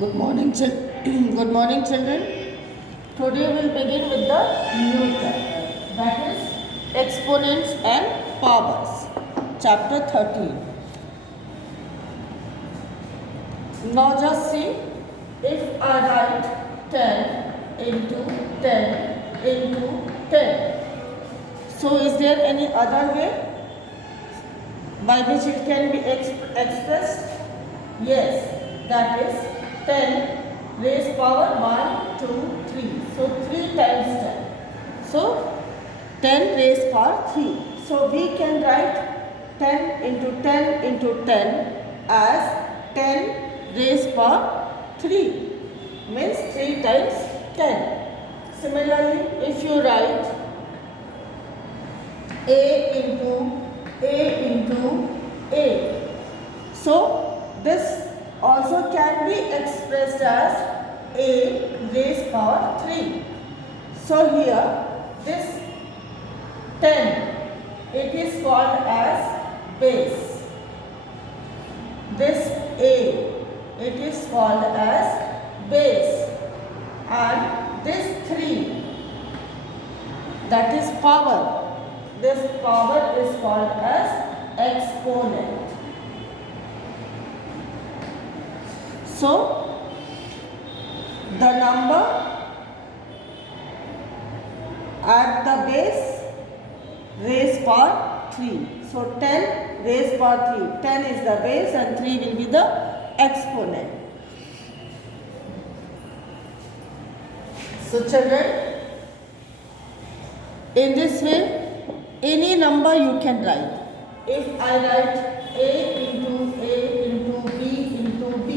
Good morning, good morning, children. Today we will begin with the new chapter, that is exponents and powers, chapter 13. Now just see, if I write 10 into 10 into 10, so is there any other way by which it can be expressed? Yes, that is 10 raised power 1, 2, 3. So 3 times 10. So 10 raised power 3. So we can write 10 into 10 into 10 as 10 raised power 3. Means 3 times 10. Similarly, if you write A into A, so this also can be expressed as A raised power 3. So here this 10, it is called as base. This A, it is called as base, and this 3, that is power. This power is called as exponent. So, the number at the base raised power 3. So, 10 raised power 3. 10 is the base and 3 will be the exponent. So, children, in this way, any number you can write. If I write A into B into B,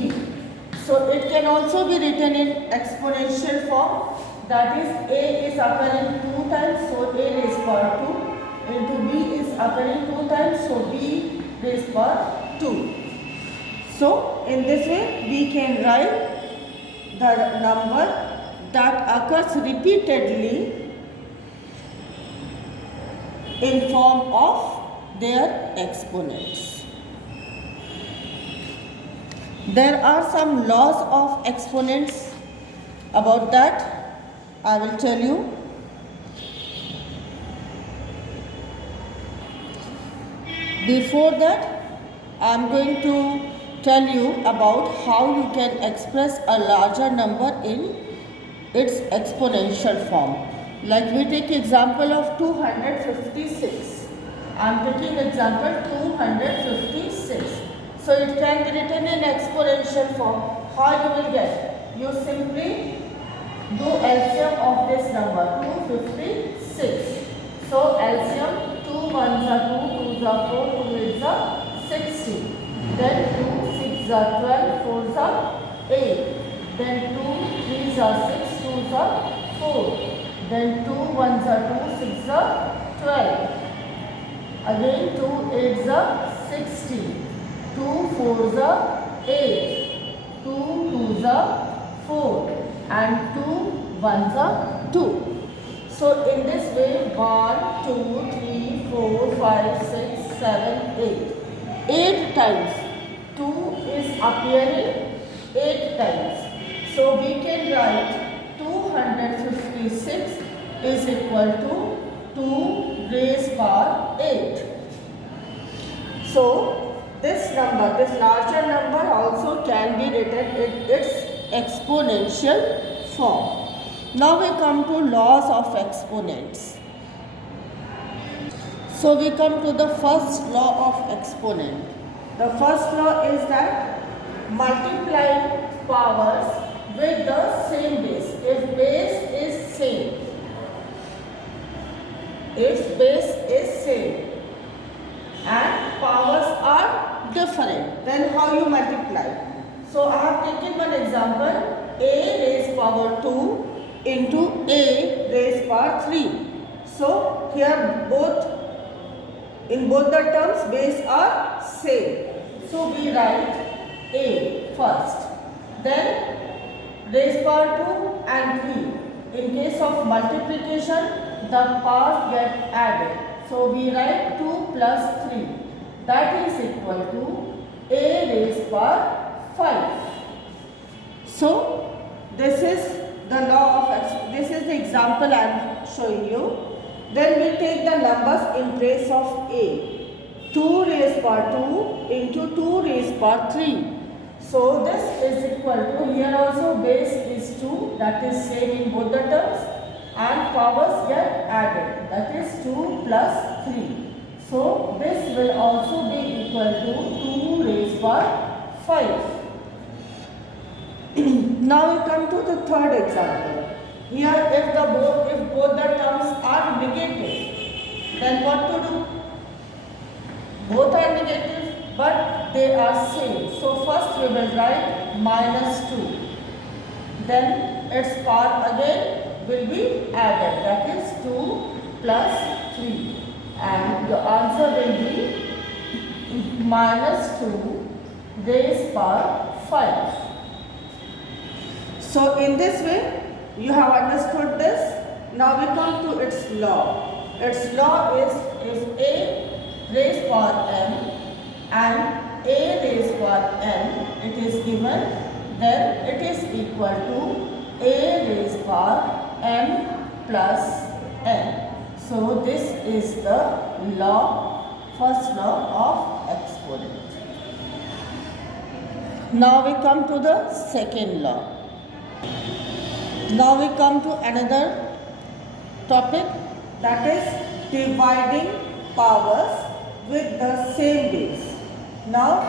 so it can also be written in exponential form. That is, A is occurring 2 times, so A raised power 2 into B is occurring 2 times, so B raised power 2. So in this way we can write the number that occurs repeatedly in form of their exponents. There are some laws of exponents. About that I will tell you. Before that, I am going to tell you about how you can express a larger number in its exponential form. Like we take example of 256. I am taking example 256. So it can be written in exponential form. How you will get? You simply do LCM of this number 256. So LCM 2 1s are 2, 2s are 4, 2 8s are 16. Then 2 6s are 12, 4s are 8. Then 2 3s are 6, 2s are 4. Then 2 1s are 2, 6s are 12. Again 2 8s are 16. 2 4s are 8. 2 2s are 4. And 2 1s are 2. So in this way 1, 2, 3, 4, 5, 6, 7, 8. 8 times 2 is appearing 8 times. So we can write 256 is equal to 2 raised power 8. So this number, this larger number also can be written in its exponential form. Now we come to laws of exponents. So we come to the first law of exponent. The first law is that multiplying powers with the same base. If base is same, and powers are different, then how you multiply? So I have taken one example, A raised power 2 into A raised power 3. So here in both the terms base are same. So we write A first, then raised power 2 and 3. In case of multiplication, the powers get added. So we write 2 plus 3. That is equal to A raised power 5. So this is the law of this is the example I am showing you. Then we take the numbers in place of a. 2 raised power 2 into 2 raised power 3. So this is equal to, here also base is 2, that is same in both the terms, and powers get added, that is 2 plus 3. So this will also be equal to 2 raised power 5. Now we come to the third example. Here if both the terms are negative, then what to do? Both are negative but they are same. So first we will write minus 2. Then its power again will be added, that is 2 plus 3. And the answer will be minus 2 raised power 5. So in this way you have understood this. Now we come to its law. Its law is, if a raised power m and a raised power n it is given, then it is equal to a raised power m plus n. So this is the law, first law of exponent. Now we come to the second law. Now we come to another topic, that is dividing powers with the same base. Now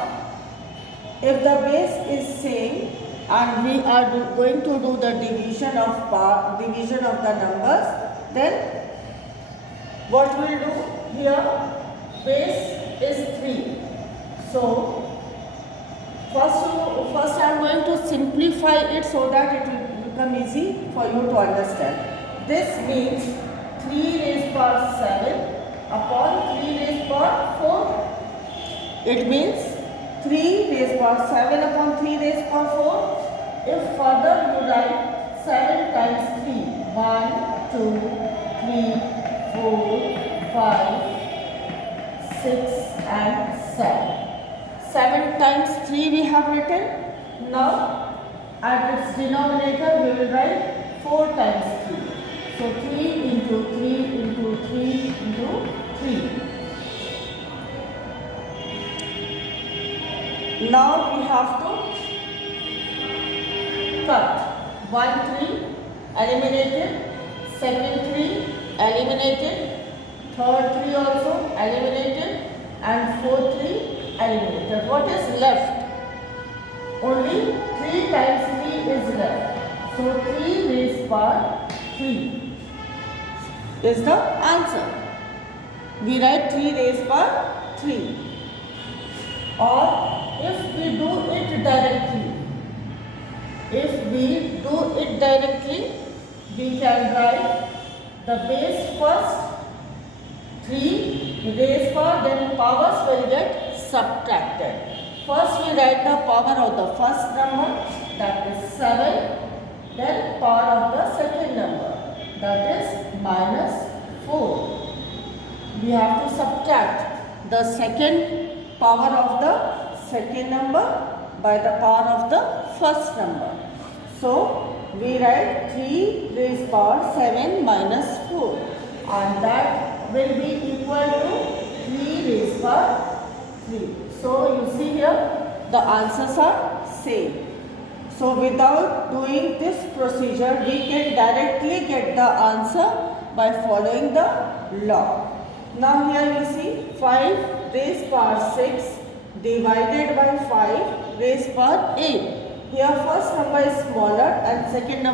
if the base is same and we are going to do the division of the numbers, then what we will do here, base is 3. So first I am going to simplify it so that it will become easy for you to understand. This means 3 raised power 7 upon 3 raised power 4. It means 3 raised power 7 upon 3 raised power 4. If further you write 7 times 3, 1, 2, 3, 4, 5, 6 and 7. 7 times 3 we have written. Now at its denominator we will write 4 times 3. So 3 into 3 into 3 into 3. Now we have to cut. 1 3 eliminated, second 3 eliminated, third 3 also eliminated, and fourth 3 eliminated. What is left? Only 3 times 3 is left. So 3 raised power 3 is the answer. We write 3 raised power 3. Or if we do it directly, we can write the base first, 3 raised power, then powers will get subtracted. First we write the power of the first number, that is 7, then power of the second number, that is minus 4. We have to subtract the second power of the second number by the power of the first number. So we write 3 raised power 7 minus 4, and that will be equal to 3 raised power 3. So you see here the answers are same. So without doing this procedure we can directly get the answer by following the law. Now here you see 5 raised power 6 divided by 5 raised power 8. Here first number is smaller and second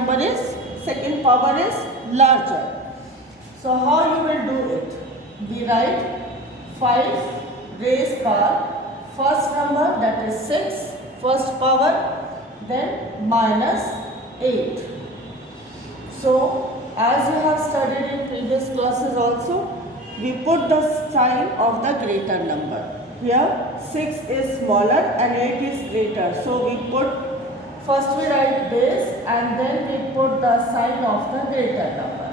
power is larger. So how you will do it? We write 5 raised power first number, that is 6, first power, then minus 8. So as you have studied in previous classes also, we put the sign of the greater number. Here 6 is smaller and 8 is greater. So we first we write base and then we put the sign of the greater number.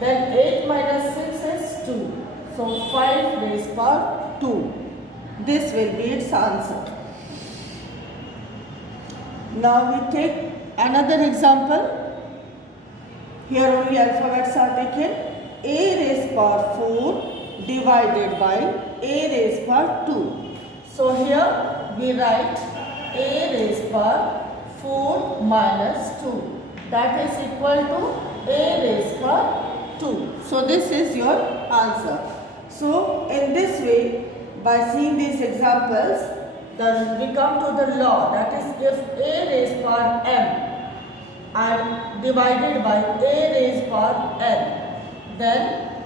Then 8 minus 6 is 2. So 5 raised power 2. This will be its answer. Now we take Another example, here only alphabets are taken. A raised power 4 divided by a raised power 2. So here we write a raised power 4 minus 2. That is equal to a raised power 2. So this is your answer. So in this way, by seeing these examples, then we come to the law, that is, if a raised power m and divided by a raised power n, then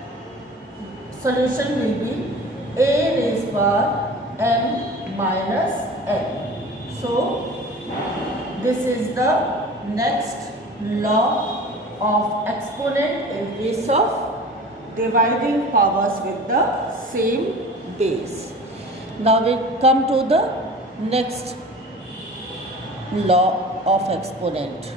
solution will be a raised power m minus n. So this is the next law of exponent in case of dividing powers with the same base. Now we come to the next law of exponent.